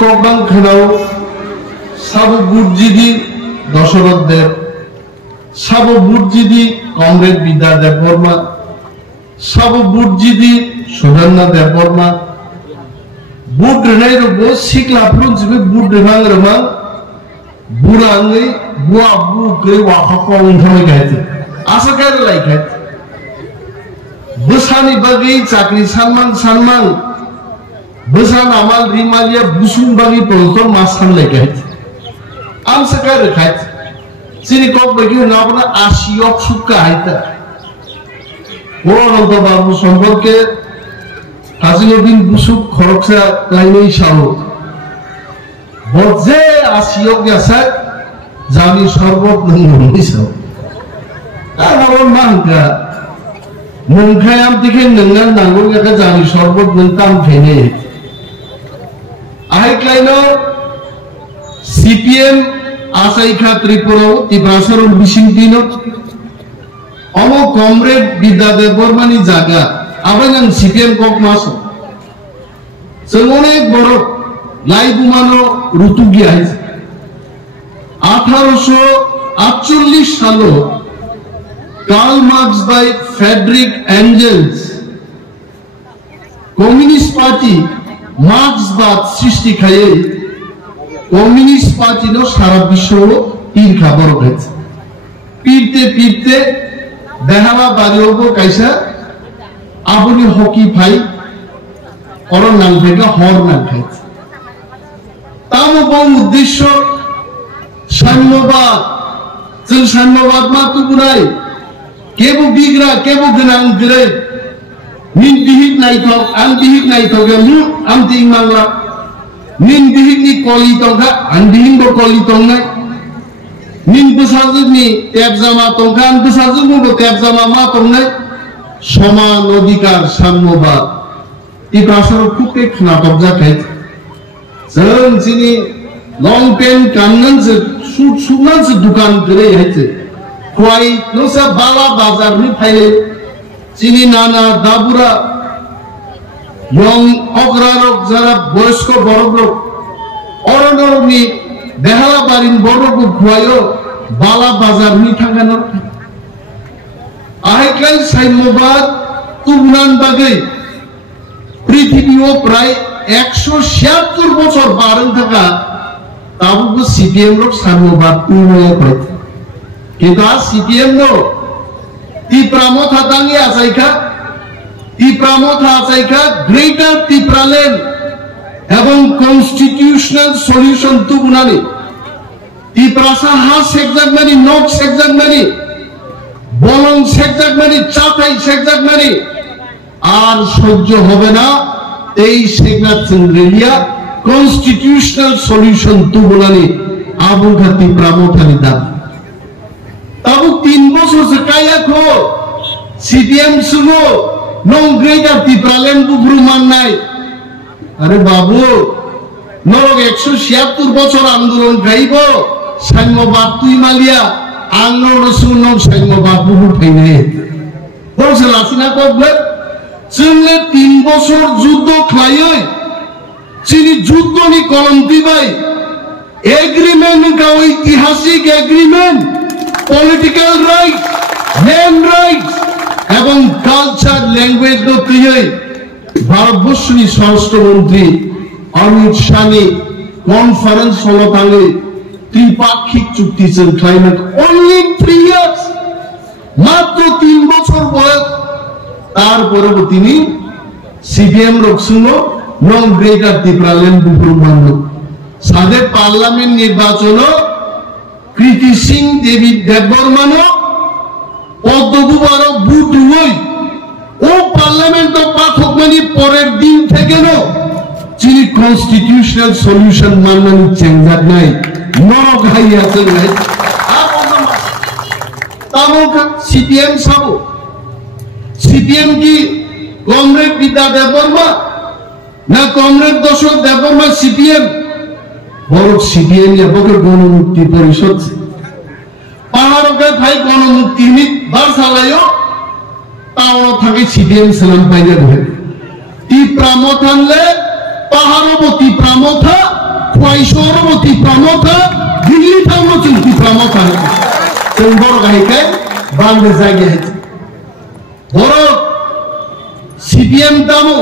ককবাং খানাও সাবু বুটজিদি দশরথ দেব, সাবু বুটজিদি কমরেড বিদ্যাদেব বর্মা, সাবু বুটজিদি সুধন্যা দেব বর্মা, বুট রেনাই রব সিকলা ফ্রুনজিবে বুট রেনাং রমাং বুড়াङै बुआ बुगै वाखाखौ उन्थामै गायते आसा गाय लायखाय बोसानि बागै चाकरी सानमान बोसा नामाल रिमालिया बुसुं बागै पलतो मासान लायखाय आम सका रखाय सिनि कक बागै नाबना आसियक सुक्का हायता ओ अनंत बाबु सम्पर्के हाजिनुद्दिन बुसु खरकसा लायनै सालो बजे आसियक यासा जानि सर्बत नंगौ साव आरो मानका नंखायाम दिखे नंगा नांगौ याका जानि सर्बत नंताम फेने आइक्लाइनो सीपीएम आसाइखा त्रिपुरा तिब्रासर बिसिंतिनो अमो कमरेड बिद्यादेब बर्मानि जागा आबां सीपीएम कक मासो जों अनेक बड़ लाइबुमानो ऋतुगी आइছে 1848 सालो Karl Marx by Friedrich Engels communist party मार्क्सबाद सृष्टि खाये कम्युनिस्ट पार्टी नो सारा विश्व तीन खबर होते पीरते देहाला बारियोबो कैसा आबुनि हकी भाई और नांगफेगा हर नांगफे तामो बम उद्देश्य साम्यवाद जों साम्यवाद मा तुबुनाय केबो बिग्रा केबो गोनां गरे मिन बिहित नायथक आं बिहित नायथक मु आं दिं मांगला मिन बिहितनि कलि तंगा आं बिहितबो कलि तंनाय मिन बोसाजुनि तेबजामा तंगा आं बोसाजुबो तेबजामा मा तंनाय समान अधिकार साम्यवाद इ भाषार खुबे खोनाथक जाखाय जों जिनि लंग पेन गाननानसो सूट सुनानसो दुकान गरे हायसे खय नोसा बाला बाजारनि फायले जिनि नाना दाबुरा यं अग्रारक जारा बयस्क बरब्रक अरनरनि देहाला बारिन बरब्रक खयो बाला बाजारनि थांगान आइक्लाइ साम्यवाद तुबनान बागै पृथिबीयाव प्राय 176 বছর বারণ থাকা তাবুকো সিপিএম লোক সাম্যবাদ তুলনায় পাইছে কিন্তু আজ CPM no Tripura Motha দাঙ্গি আসাইকা greater Tripuraland এবং কনস্টিটিউশনাল সলিউশন তুবুনানি ত্রিপুরাসা হা সেকজাকমানি নক সেকজাকমানি বলং সেকজাকমানি চাতাই সেকজাকমানি আর সহ্য হবে না এই শেখনাথ চন্দ্রেলিয়া কনস্টিটিউশনাল সলিউশন তুবুনানি আবুল খাতি প্রামথানি দাবি তাবু 3 বছর সে কায়াখো সিপিএম সুগো নং গ্রেটার ত্রিপুরাল্যান্ড বুফরু মাননাই আরে বাবু নরক 176 বছর আন্দোলন গাইব সাম্যবাদ তুই মালিয়া আংনো রসুন সাম্যবাদ বুফরু ফাইনে বলছে লাসিনা কবলে जोंने 3 বছর যুদ্ধ খাইয়ে চিনি যুদ্ধনি কলম দিবাই এগ্রিমেন্ট का ঐতিহাসিক agreement political right land right এবং কালচার ল্যাঙ্গুয়েজ নো তুই ভারতবর্ষনি স্বরাষ্ট্রমন্ত্রী অমিত শাহনি কনফারেন্স হলো তাঙ্গে ত্রিপাক্ষিক চুক্তি जों খাইনা অনলি 3 ইয়ার্স মাত্র 3 বছর বয়স তারপরে তিনি সিপিএম রকসুনো নং গ্রেটার ত্রিপুরাল্যান্ড বুফরু মানলো সাদে পার্লামেন্ট নির্বাচন কৃতি সিং দেবী দেববর্মানো পদ্মবুবার বুট হই ও পার্লামেন্ট পাঠকমানি পরের দিন থেকে নো যিনি কনস্টিটিউশনাল সলিউশন মাননানি চেঞ্জার নাই নরক হাইয়া চলে তামকা সিপিএম সাবো सीपीएम की कॉमरेड विद्यादेव वर्मा ना कॉमरेड दशरथ देव वर्मा सीपीएम बड़ सीपीएम या बके गणमुक्ति परिषद पहाड़ों के भाई गणमुक्ति में बार सालायो ताओ थाके सीपीएम सलाम पाइले भे ती प्रामथानले पहाड़ों बो ती प्रामथा 600 প্রমোটা দিল্লি থামো চুক্তি প্রমোটা কোন বড় গাহিকে বাংলা জায়গা আছে বড় সিপিএম দামো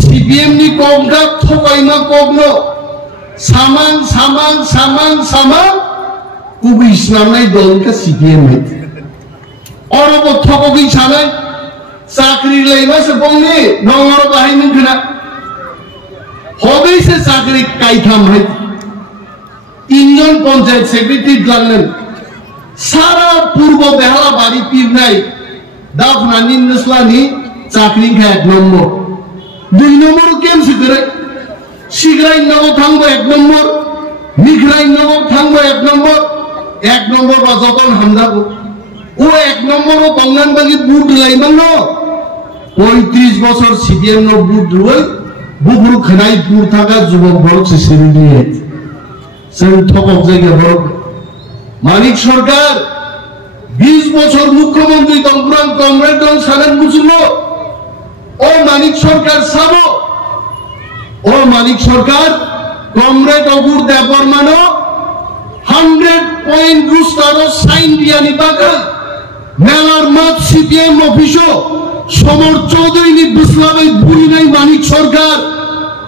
সিপিএম নি কোগা থকাইমা কোগনো সামান সামান সামান সামান কুবু ইসলাম নাই দলকে সিপিএম হইতে অরব থকবি ছানাই চাকরি লাইবা সে বংনি নংর বাহিনী খনা হবেই সে চাকরি কাইথাম হইতে তিনজন পঞ্চায়েত সেক্রেটারি লাগলেন সারা পূর্ব বেহালা বাড়ি পীর নাই দাফনা নিন্দসলানি চাকরি খা 1 নম্বর 2 নম্বর কেম শিখরে শিখরাই নব থাকবো 1 নম্বর নিখরাই নব থাকবো 1 নম্বর 1 নম্বর বা যতন হামদাবো ও 1 নম্বর ও কল্যাণবাগী বুট লাইমান 35 বছর সিপিএম নো বুট রই বুবরু খনাইপুর থাকা যুবক বড় সিসিরি নিয়ে সেন থকক জায়গা বড় মানিক সরকার 20 বছর মুখ্যমন্ত্রী তংপুরান কমরেড দল সালেন বুঝলো ও মানিক সরকার সাবো ও মানিক সরকার কমরেড অগুর দেবর মানো 100 পয়েন্ট রুস্টার সাইন দিয়ানি বাগা মেলার মাঠ সিপিএম অফিসও সমর চৌধুরী নি বিসলাবাই বুড়ি নাই মানিক সরকার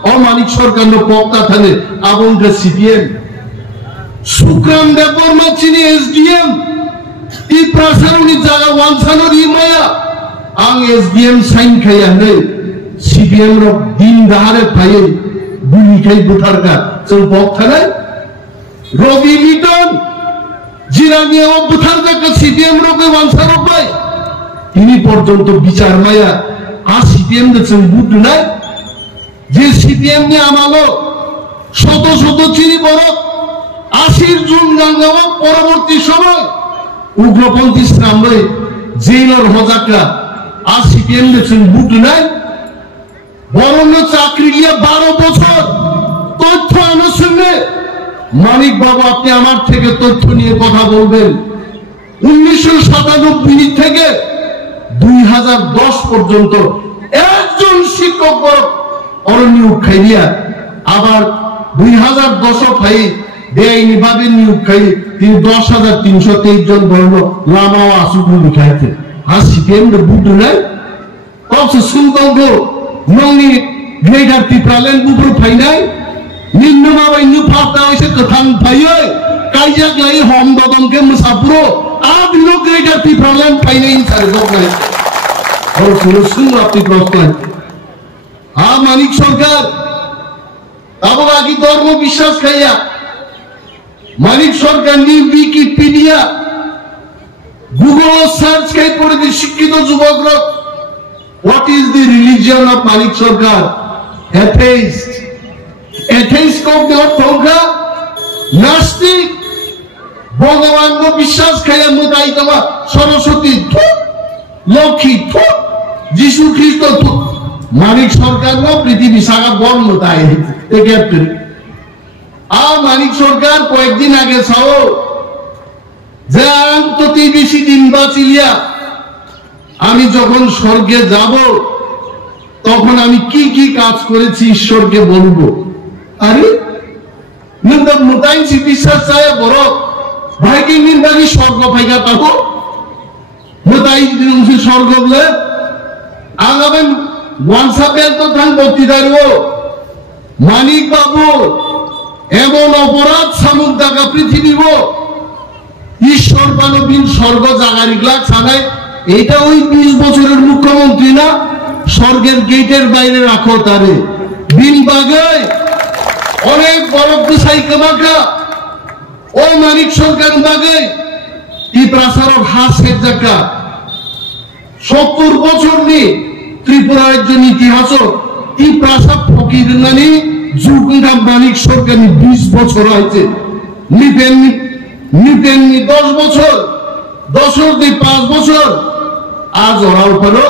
ও মানিক সরকার নো পক্কা থানে আবঙ্গে সিপিএম সুক্রাম দেবর মাচিনি এসডিএম ই প্রাসারুনি জায়গা ওয়ানসানোর ইমায়া আং এসডিএম সাইন খাইয়া নেই সিপিএম র দিন দাহারে পাইয়ে বুড়ি খাই বুথারকা চল পক্কা নাই রবি লিটন জিরানিয়া ও বুথারকা সিপিএম রকে ওয়ানসানো পাই তিনি পর্যন্ত বিচার মায়া আর সিপিএম দেখছেন বুট নাই যে সিপিএম নিয়ে আমালো শত শত চিনি বড় 80 জুন গাঙ্গাওয়া পরবর্তী সময় উগ্রপন্থী সামনে জেলার হজাকরা আর সিপিএম দেখছেন বুট নাই বরং চাকরি নিয়ে 12 বছর তথ্য আমার সঙ্গে মানিক বাবু আপনি আমার থেকে তথ্য নিয়ে কথা বলবেন 1997 থেকে 2010 পর্যন্ত একজন শিক্ষক অনিয়োগ খাইয়া আবার 2010 খাই বেআইনি ভাবে নিয়োগ খাই তিনি 10,323 জন বর্ণ লামা ও আসুকু লিখাইতে আর সিপিএম বুদ্ধ নাই কবসে সুলতান নংনি গ্রেটার ত্রিপুরালেন বুবরু ফাই নাই নিম্নমা বাইনু ফাটা হইছে কথান ফাইয়ে কাইজাক লাই হম দদনকে মুসাপুরো আব নো গ্রেটার ত্রিপুরালেন ফাই নাই সারে জব নাই और सुनो अपनी प्रश्न हाँ मानिक सरकार अब आगे धर्म विश्वास खाइया मानिक सरकार नी विकिपीडिया गूगल सार्च खाई पड़े दी शिक्षित युवक what is the religion of Manik सरकार एथेइस्ट एथेइस्ट को अर्थ होगा नास्तिक भगवान को विश्वास खाइया मुदाई तमा सरस्वती लक्ष्मी যিশু খ্রিস্ট মানিক সরকার না পৃথিবী সারা বর্ণ তাই মানিক সরকার কয়েকদিন আগে চাও যে অন্ততি বেশি দিন বাঁচিলিয়া আমি যখন স্বর্গে যাব তখন আমি কি কি কাজ করেছি ঈশ্বরকে বলবো আরে নিন্দক মোতাইন বিশ্বাস চায় বড় ভাইকে নিন্দানি স্বর্গ ফাইকা পাবো মোতাই স্বর্গ বলে আগামী ওয়ানসাপের তো থান বক্তৃতারও মানিক বাবু এমন অপরাধ সামুক দাগা পৃথিবীব ঈশ্বর মানবীন স্বর্গ জাগারি গ্লাক ছাড়াই এটা ওই 20 বছরের মুখ্যমন্ত্রী না স্বর্গের গেটের বাইরে রাখো তারে বিন বাগে অনেক বড় গুসাই কামাকা ও মানিক সরকার বাগে ই প্রাসারক হাসের জায়গা 70 বছর নি ত্রিপুরা একজন ইতিহাস ই প্রাসাদ ফকির নানি যুগা মানিক সরকার 20 বছর হয়েছে নিপেননি 10 বছর 10 দিয়ে 5 বছর আজ ওরাও করো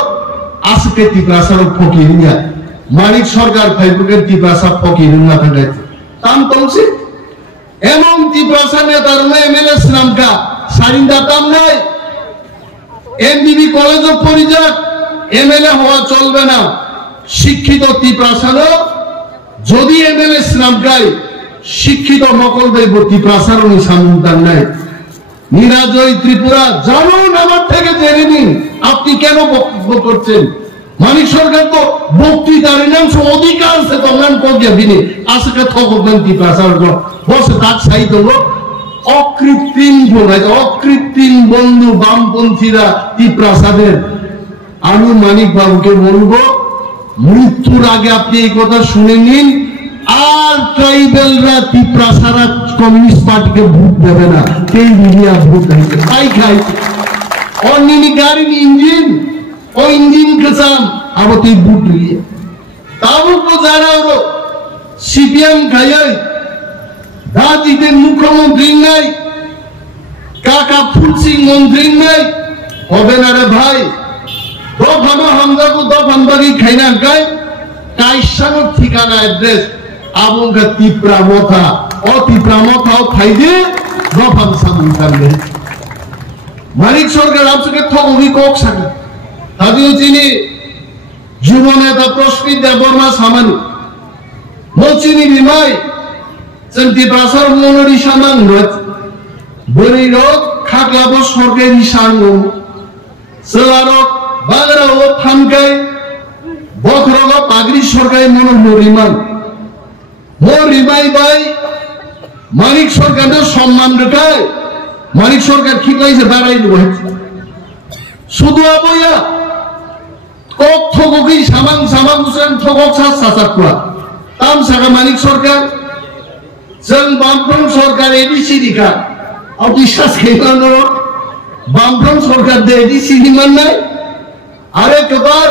আজকে ত্রিপ্রাসাদ ফকির নিয়া মানিক সরকার ফেসবুকের ত্রিপ্রাসাদ ফকির না থাকে তাম তলছে এমন ত্রিপ্রাসাদে তার এমএলএ নামকা সারিন্দা তাম নাই এমবিবি কলেজ অফ পরিজাত এমএলএ হওয়া চলবে না শিক্ষিত ত্রিপ্রাসাদ যদি এমএলএ নামকায় শিক্ষিত নকল দেব ত্রিপ্রাসারণী সামন্তার নাই নিরাজয় ত্রিপুরা জানুন আমার থেকে জেনে নিন আপনি কেন বক্তব্য করছেন মানিক সরকার তো বক্তৃতার নাম অধিকার সে তোমার করিয়া দিনে আজকে থকবেন ত্রিপ্রাসারণ বসে তার সাহিত্য অকৃত্রিম অকৃত্রিম বন্ধু বামপন্থীরা ত্রিপ্রাসাদের আমি মানিক বাবুকে বলবো মৃত্যুর আগে আপনি এই কথা শুনে নিন আর ট্রাইবেলরা ত্রিপ্রাসারা কমিউনিস্ট পার্টিকে ভোট দেবে না সেই মিডিয়া ভোট তাই খাই অন্যনি গাড়ির ইঞ্জিন ও ইঞ্জিন কেসাম আবার তুই ভোট দিয়ে তাও তো যারা ওর সিপিএম খাই রাজিদের মুখ্যমন্ত্রী নাই কাকা ফুলসিং মন্ত্রী নাই হবে না রে ভাই দফানো হামদাকু দফানবাড়ি খাইনা গায় কাইসানো ঠিকানা অ্যাড্রেস আবঙ্গা তীব্রা মথা ও তীব্রা মথাও খাই দিয়ে দফান সামনে কাটলে মানিক সরকার আপনাকে থগবি কক সাকা তাদিও চিনি যুব নেতা প্রস্মিত দেববর্মা সামানি মচিনি বিমাই जोंनि ब्रासार मनरि सानां रत बोरैरक खाग्लाबो सरकारि सानो सोलारक बागराव थामगाय बखरग पागरि सरकारि मनरिमान मरिमाय बाय मानिक सरकारनो सम्मान रखाय मानिक सरकार खिलाइसे बाराय दबाय शुधु आबया कक थगकि सामां सामां गुसन थगक सा सासाकुआ ताम सागा मानिक सरकार जों बामफ्रम सरकार एडिसि दिखा और বিশ্বাস खालामो बामफ्रम सरकार दे एडिसि माननाय आरे कबाल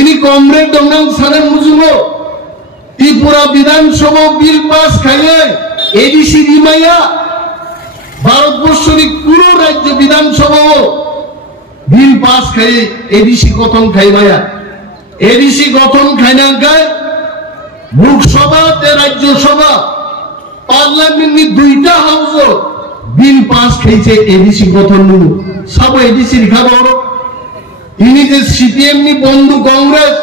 इनि कमरेड दंनां सानेन मुजुमो त्रिपुरा विधानसभा बिल पास खायो एडिसि दिमाया भारतबर्षनि पुरो राज्य विधानसभा बिल पास खायो एडिसि गठन खाइबाया एडिसि गठन खाइनांगाय लोकसभा ते राज्यसभा पार्लामेंटनि दुईटा हाउस बिल पास खाइছে एडिसि गठन नु सब एडिसि लिखा बरो इनि जे सीपीएम नि बंधु कांग्रेस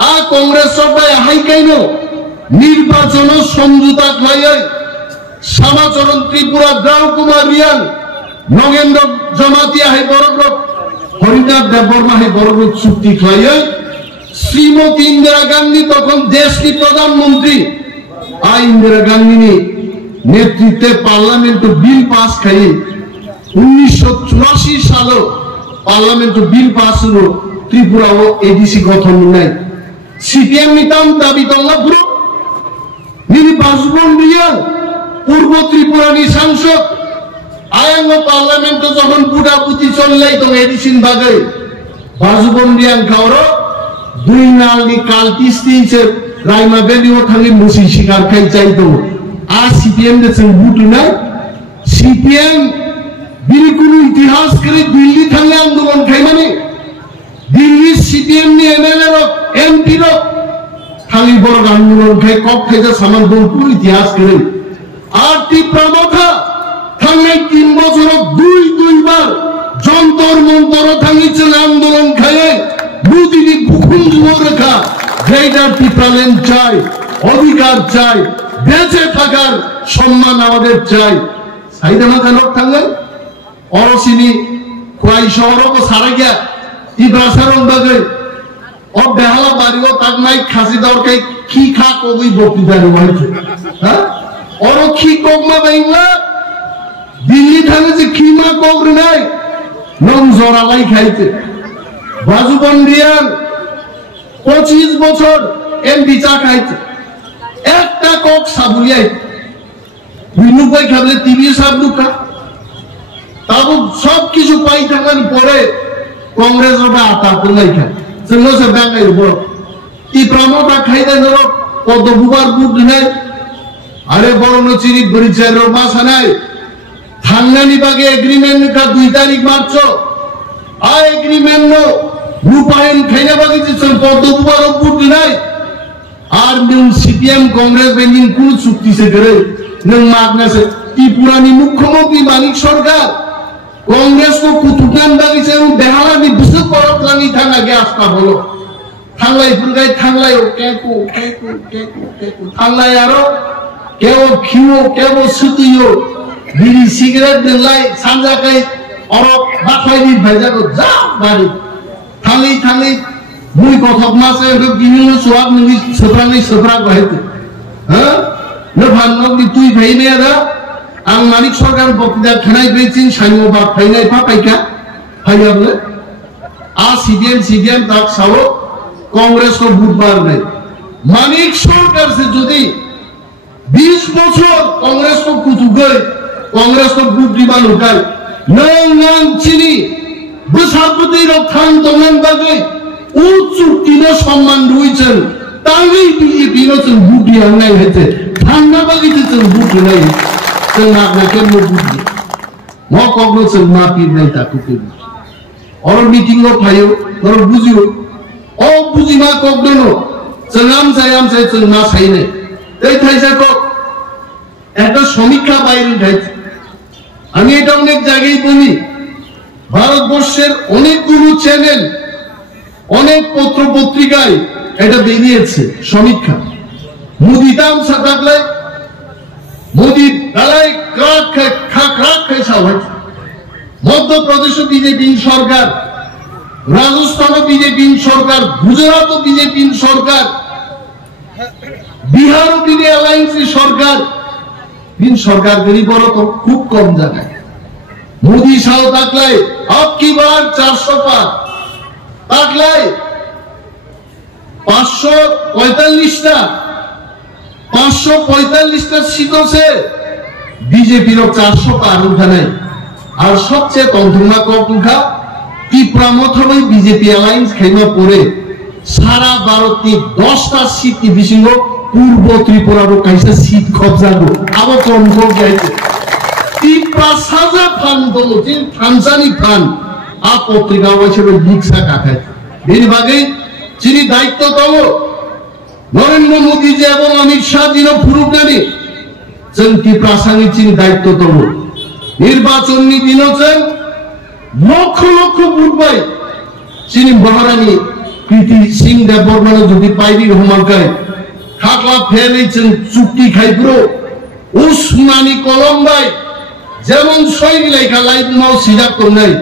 आ कांग्रेस सबाय हाइकाइनो निर्वाचन समझौता खाय समाचरण त्रिपुरा द्राव कुमार रियान नगेंद्र जमातिया है बरग्र हरिनाथ देवबर्मा है बरग्र चुक्ति खाय श्रीमती इंदिरा गांधी तখন देश की प्रधानमंत्री आ इंदिरा गांधी ने नेतृत्वे पार्लियामेंट बिल पास खाई 1984 साल parliament bill pass hello Tripura ADC गठन नाय सीपीएम निताम दाबी दंगा पुरो निनि बाजुबन रिया पूर्व त्रिपुरा नि सांसद आयांग पार्लियामेंट जखन बुदाबुति चललाई दं एडिसिन बागै बाजुबन रिया खावरो दुई नालनि कालतिस्तिसे रायमा बेलिओ थांनि मुसि शिकार खाइ जाय दं आ सीपीएम दे जों बुटुनाय सीपीएम बिनि कुनु इतिहास करे दिल्ली थांनि आंदोलन खाइमाने दिल्ली सीपीएम नि एमएलए रो एमपी रो थांनि बर आंदोलन खाइ कक खाइजा सामान दंपु इतिहास करे आरती प्रमथा थांनाय 3 বছর দুই বার যন্তর মন্তর थांनि जों आंदोलन खाइ बुदिनि बुखुन रेखा গ্রেটার ত্রিপুরাল্যান্ড চাই অধিকার চাই বেঁচে থাকার সম্মান আমাদের চাই সাইদানা লোক থাকলে অরসিনি কোয়াই শহরও সারা গিয়া ত্রিপ্রাসারণ বাগে ও বেহালা বাড়িও তাক নাই খাসি দরকার কি খা কবি বক্তৃতা হয়েছে হ্যাঁ অর কি কগমা বাইংলা দিল্লি থানে যে খিমা কগর নাই নং জরালাই খাইছে বাজুবন রিয়ান 25 বছর এমপি চা খাইছে একটা কক সাবুলিয়াই বিনুপাই খাবে টিভি সাবলুকা তাও সব কিছু পাই থাকার পরে কংগ্রেস ওটা আতা কোলাই খায় जोंनो से बांगाय बो इ प्रमोटा खाइदा न कत बुबार बुट নাই আরে বড় চিনি পরিচয় রমা সানাই থাংনানি বাগে এগ্রিমেন্ট কা 2 তারিখ মার্চ আ এগ্রিমেন্ট নো রূপায়ণ খাইনা বাগে যে কত বুবার বুট নাই আর নিউ সিপিএম কংগ্রেস বেনিন কোন চুক্তি সে করে নং মাগনাসে ত্রিপুরানি মুখ্যমন্ত্রী মানিক সরকার कांग्रेस को कुतुकान बागी से बेहाला नि बिसु परत लांगी थांगा गे आस्था बोलो थांलाय फुरगाय थांलाय केकु थांलाय आरो কেউ খিও কেউ সুতিও বিড়ি সিগারেট দিলাই সানজাকাই অরক বাখাইনি ভাইজাগো যা বাড়ি থালি থালি মুই কথক মাসে বিভিন্ন সোয়াব নবি সফরা গহেতে হ্যাঁ নে ভান্নবি তুই ভাইনে রা আং মানিক সরকার বক্তৃতা খানাই বেচিন সাইমো বা ফাইনাই পাইকা ফাইয়াবলে आ सीडीएम तक सालो कांग्रेस को बुधवार में मानिक सरकार से जुदी 20 बछर कांग्रेस को कुतुगै कांग्रेस को बुद्धिमान होगाय नंग चिनी बसापति रखान तमन बागै उ चुक्तिनो सम्मान रुइछन् तांगै बीजेपी नो जों बुद्धि आंनाय हेते थांना बागै जों बुद्धि नाय जों नागनाके मो बुद्धि म कग्नो जों मापि नाय ताकुके और मीटिंग लो फायो और बुझियो ओ बुझिमा कगदनो जोंआम जाय जों ना साइने এই থাইসাকো একটা সমীক্ষা বাইরে উঠাইছে আমি এটা অনেক জায়গায় বলি ভারতবর্ষের অনেকগুলো চ্যানেল অনেক পত্র পত্রিকায় এটা বেরিয়েছে সমীক্ষা মোদি দাম সাতাকলে মোদি দালাই ক্রাক খাক খাইছা হয়েছে মধ্যপ্রদেশ বিজেপি সরকার রাজস্থান বিজেপি সরকার গুজরাট বিজেপি সরকার বিহার বিজেপি অ্যালায়েন্স সরকার तीन सरकार गरीब तो खूब कम জায়গায় मोदी साल থাকলে अब की बार 400 पार থাকলে 545 টা सीट से बीजेपी रो 400 पार उठा नहीं और सबसे तंथुमा कौतुका त्रिपुरा मथबै बीजेपी अलायंस खेमा पड़े सारा भारत की 10टा सीट की बिसिंगो पूर्व त्रिपुरा रो कैसे सीट कब्जा गो अब कम को जाइते त्रिपुरा साजा फान दो जे थानसानी फान आ पत्रिका वैसे लिखसा काखाय बेनि बागै जिनि दायित्व दलो नरेंद्र मोदी जी एवं अमित शाह जी नो फुरुकनानि जों त्रिपुरा सांनि जिनि दायित्व दलो निर्वाचननि दिनाव जों लक्ष लक्ष भोट पाइ जिनि महारानी कृति सिंह देवबर्मन जुदि पाइबि हमालकाय खाखला फेलै जों चुक्ति खाइब्रो उस्मानी कलमबाय जेमन सय लेखा लाइफाव सिजाब दंनाय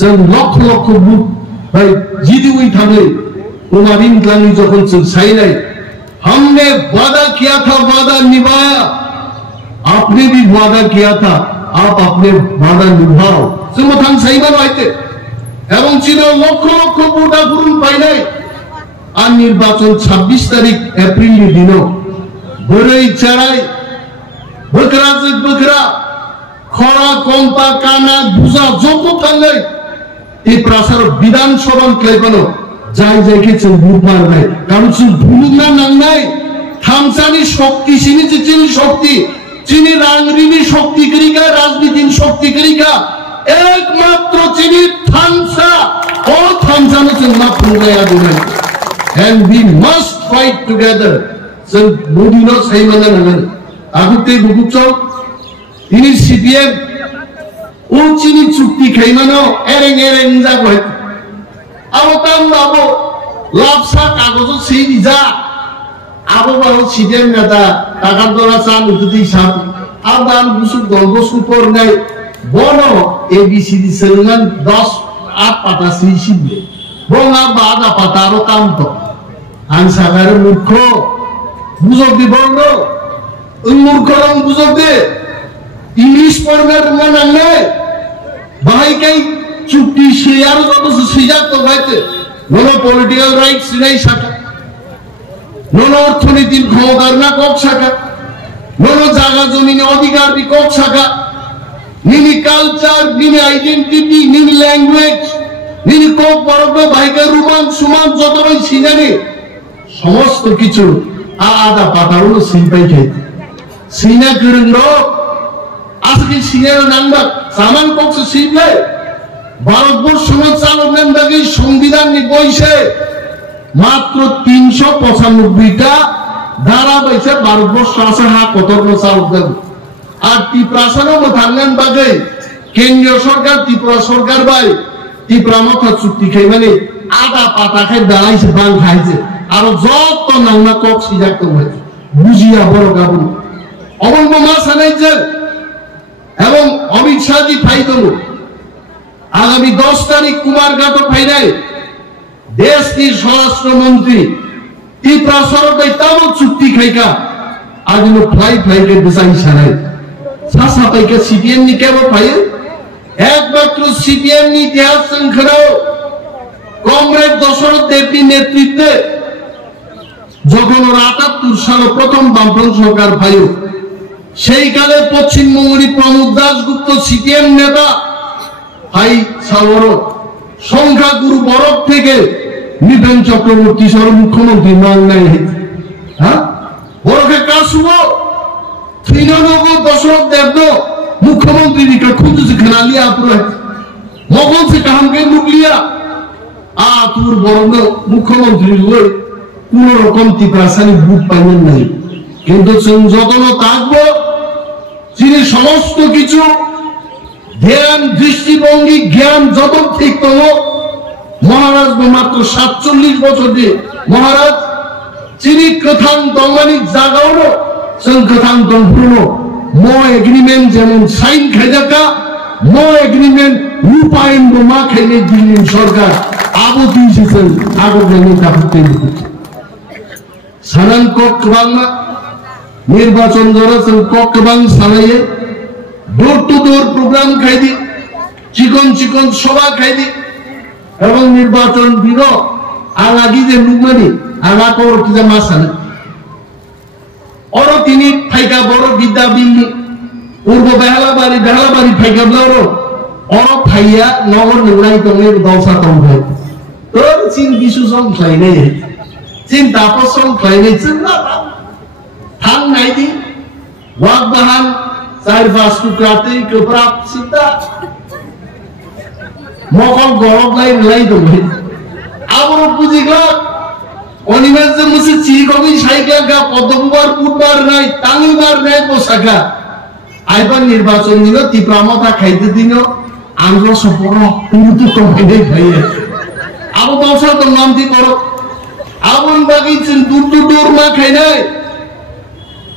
जों लक्ष लक्ष भोट भाई जिदिउइ थाङै कुमारी इंग्लांडनि जखन जों साइनाय हमने वादा किया था वादा निभाया आपने भी वादा किया था आप अपने वादा निभाओ जों थां साइबा बायते एवं चिनो लक्ष लक्ष भोटा पूर्ण पाइनाय আর নির্বাচন 26 তারিখ এপ্রিলের দিনও বড়ই চারাই বকরা বকরা খরা কম্পা কানা বুজা যত থাকলে এই প্রসার বিধানসভা ক্লেবনো যাই যাইকে বুধবার নাই কারণ ভুলুনা নাংনাই থামসানি শক্তি চিনি শক্তি চিনি রাংরিনি শক্তি করিকা রাজনীতির শক্তি করিকা একমাত্র চিনি থামসা ও থামসানো চিন্তা পুরায়া দিবেন and we must fight together so Modi no saimana nagan agute bugucho ini CPM o chini chukti khaimano ereng ja goy abotam abo lapsa kagojo sei ja abo baro CPM neta takar dora chan ututi sap aban busuk golgo super nai bono ABCD selman 10 8 pata sisi bonga bada pataro tanto आं सागार मूर्ख बुझो दे बोलो उन मूर्खों बुझो दे English पढ़ना रुमा नंगे भाई कई चुट्टी शेयर तो सीधा तो कहते नोनो पॉलिटिकल राइट्स नहीं सका नोनो अर्थनीति क्षमता कौक सका नोनो जागा जमीन अधिकार भी कौक सका निनी कल्चर निनी आइडेंटिटी निनी लैंग्वेज निनी कौक बरफ भाई का रूपान सुमान जो तो भाई सीने সমস্ত কিছু আদা পাতাগুলো সিনপাই খাইতে সিনা গরুন্ড আজকে সিনার নাম্বা সামান পক্ষ সিনলে ভারতবর্ষ চালকের দাগে সংবিধান নি বইছে মাত্র 395টা ধারা বইছে ভারতবর্ষ আছে হা কতর চালক আর ত্রিপুরাসানো থাঙ্গান বাগে কেন্দ্রীয় সরকার ত্রিপুরা সরকার ভাই ত্রিপুরা মত চুক্তি খাই মানে আদা পাতা খাই দাঁড়াইছে বাং খাইছে আর যত নাংনা কক সিজাক তো হয় বুঝিয়া বড় গাবু অবলম্বনা সানাইছে এবং অমিত শাহজি ফাইদল আগামী 10 তারিখ কুমারঘাট ফাইনায় দেশ কি স্বরাষ্ট্রমন্ত্রী ত্রিপুরা সরকার তাবৎ চুক্তি খাইকা আগুন ফ্লাই ফ্লাইকে বেসাই সানাই সাসা পাইকা সিপিএম নি কেব পাই একমাত্র সিপিএম নি ইতিহাস সংখ্যাও কংগ্রেস দশরথ দেবী নেতৃত্বে যখন 78 সালে প্রথম বামফ্রন্ট সরকার ভাই সেই কালে পশ্চিমবঙ্গের প্রমোদ দাশগুপ্ত সিপিএম নেতা ভাই সাগর সংখ্যাগুরু বরফ থেকে নিপেন চক্রবর্তী সর মুখ্যমন্ত্রী নাই হ্যাঁ বরফে কাজ শুভ তৃণমূল দশরথ দেব মুখ্যমন্ত্রী का खुद से खना लिया पूरा मोगल से काम के लुक लिया तुर बरफ मुख्यमंत्री हुए কোন রকম ত্রিপুরাসানি বুট পাইবেন নাই কিন্তু যতন থাকবো যিনি সমস্ত কিছু ধ্যান দৃষ্টিভঙ্গি জ্ঞান যত ঠিক তম মহারাজ মাত্র 47 বছর দিয়ে মহারাজ যিনি কথাং দমানি জাগাওনো जों কথাং দমপুরনো মো এগ্রিমেন্ট যেমন সাইন খাইজাকা মো এগ্রিমেন্ট রূপায়ণ মা খাইলে দিল্লি সরকার আবতি দিয়েছেন আগরগাঁও কাপতে সানান কক বাংলা নির্বাচন ধরেছেন কক বাং সানাইয়ে ডোর টু ডোর প্রোগ্রাম খাইদি চিকন চিকন সভা খাইদি এবং নির্বাচন দিন আলাগি যে লুকমানি আগা কর কি যে মাসানে অরো তিনি ফাইকা বড় বিদ্যা বিল্লি পূর্ব বেহালাবাড়ি ফাইকা বড় অরো ফাইয়া নগর নিলাই তমের দলসা তম হয় তোর চিন বিশু সং খাইনে চিন তাপস সং খাইনে চিন না থাং নাইদি ওয়াক বাহান চার পাঁচ টুকরাতে কপড়া সিদ্ধা মকল গরব লাই দমে আবার বুঝিগলা অনিমেষ যে মুসে চিকবি সাইকেল গা পদ্মবার ফুটবার নাই তাঙ্গিবার নাই পোশাকা আইবার নির্বাচন দিল ত্রিপুরামতা খাইতে দিন আঙ্গ সপর পুরুতু কমাইনে খাইয়ে আবু বংশ তো নামতি করো আবুন বাকি চিন দূর মা খাই নাই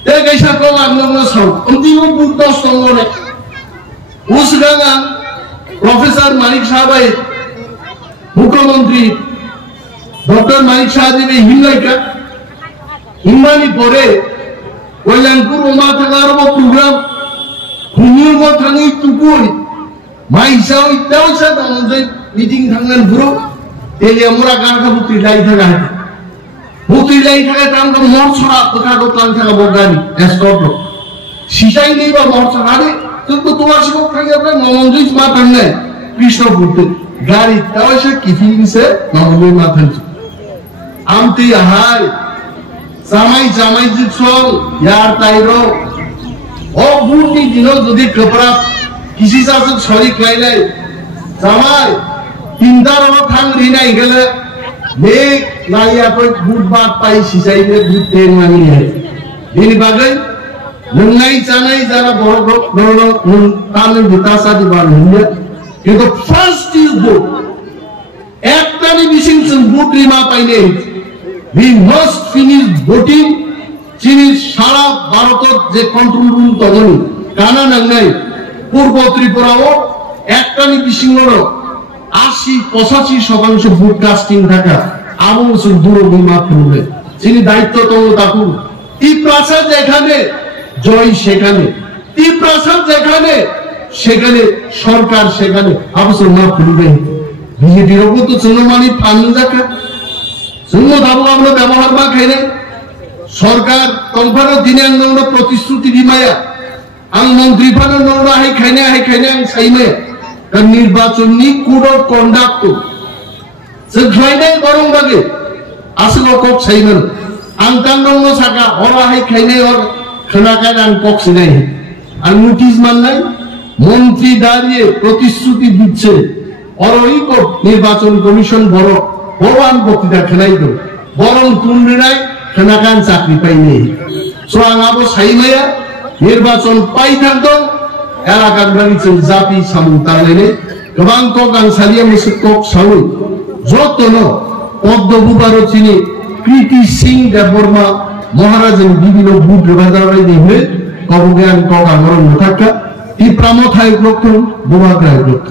তে গাইসা কম আঙ্গ সব অন্তিম বুদ্ধ সঙ্গনে উসগাঙ্গা প্রফেসর মানিক সাহেব মুখ্যমন্ত্রী ডক্টর মানিক সাহেব হিমলাইকা হিমানি পরে কল্যাণপুর ওমা থাকার প্রোগ্রাম হুমির থাকি টুকুই মাইসা ইত্যাও সাথে আমাদের মিটিং থাকলেন পুরো তেলে আমরা গানকা বুতি লাই থাকা বুতি লাই থাকা তামকা মর ছড়া কথা গতলান থাকা বগানি এসকট সিসাই নেই বা মর ছড়া রে কিন্তু তোমার সব থাকে আপনার নমন্দ্রিত মা থাকলে কৃষ্ণপুরতে গাড়ি তাও সে কিফিংসে নমন্দ্রিত মা থাকছে আমতি হাই জামাই জিছং ইয়ার তাইরো ও বুটি দিন যদি কপড়া কিসি সাথে ছড়ি খাইলাই জামাই তিনটার থাং রিনাই গেলে মেঘ লাইয়া কই বুট বাট পাই সিসাইলে বুট তেল মানি হে দিন বাগাই লুঙ্গাই চানাই যারা বড় বড় তানে বিতাসা দিবান হিলে কিন্তু ফার্স্ট ইজ বুট একটানি মিশিং বুট রিমা পাইলে we must finish voting যিনি সারা ভারতের যে কন্ট্রোল রুম তখনই কানা নাঙ্গাই পূর্ব ত্রিপুরাও একটানি বিশিংহর 80-85% ভোট কাস্টিং থাকা আমল দূর বিমা করবে যিনি দায়িত্ব তো তাকু ত্রিপ্রাসাদ যেখানে জয় সেখানে ত্রিপ্রাসাদ যেখানে সেখানে সরকার সেখানে অবশ্য না করবে বিজেপির ওপর তো চন্দ্রমানি ফান্ড দেখা আমরা ব্যবহার মা খাইলে সরকার তংফানো দিনে আঙ্গ প্রতিশ্রুতি দিমায়া আং মন্ত্রী ফানো নৌরা হাই খাইনে আং সাইমে নির্বাচন নি কোড অফ কন্ডাক্ট সে খাইনে গরম লাগে আসলে কক সাইমেন আং কাঙ্গন সাকা ওরা হাই খাইনে ওর খানাকান আং কক সিনাই আর নোটিশ মান নাই মন্ত্রী দাঁড়িয়ে প্রতিশ্রুতি দিচ্ছে অরই নির্বাচন কমিশন বড় ভগবান বক্তৃতা খেলাই তো বরং তুন্ডিনাই খেনাকান চাকরি পাইনি সোয়াং আবো সাইমাইয়া নির্বাচন পাই থাকতো এলাকার বাড়িতে জাতি সামুন তাহলে গোবাং কক আং সালিয়া মুসে কক সামুন যতন পদ্মভূপারও চিনি কৃতি সিং দেববর্মা মহারাজের বিভিন্ন বুট রেবাজারাই দেখলে kau bukan kau kagoran mutakka ti pramo thai blok tu buat kau blok